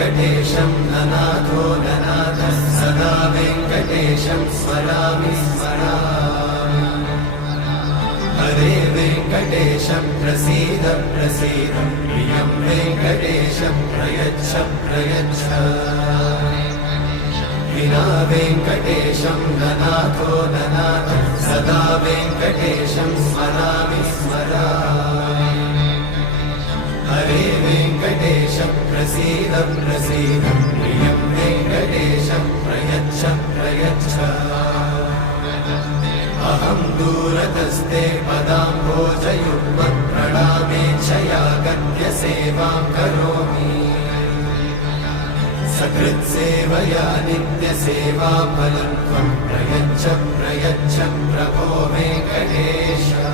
वेङ्कटेशं ननाथो ननाथः सदा वेङ्कटेशं स्मरामि स्मरामि हरे वेङ्कटेशं प्रसीद प्रसीद प्रियं वेङ्कटेशं प्रयच्छ प्रयच्छ विना वेङ्कटेशं ननाथो ननाथः सदा वेङ्कटेशं स्मरामि स्मरामि हरे वेङ्कटेशं प्रसीद प्रसीद प्रियं वेङ्कटेशं प्रयच्छ प्रयच्छ अहं दूरतस्ते पदाम्भोजयुग्मत् प्रणामेच्छया गद्य सेवां करोमि सकृत्सेवया नित्यसेवाफलं त्वं प्रयच्छ प्रयच्छ प्रभो वेङ्कटेश।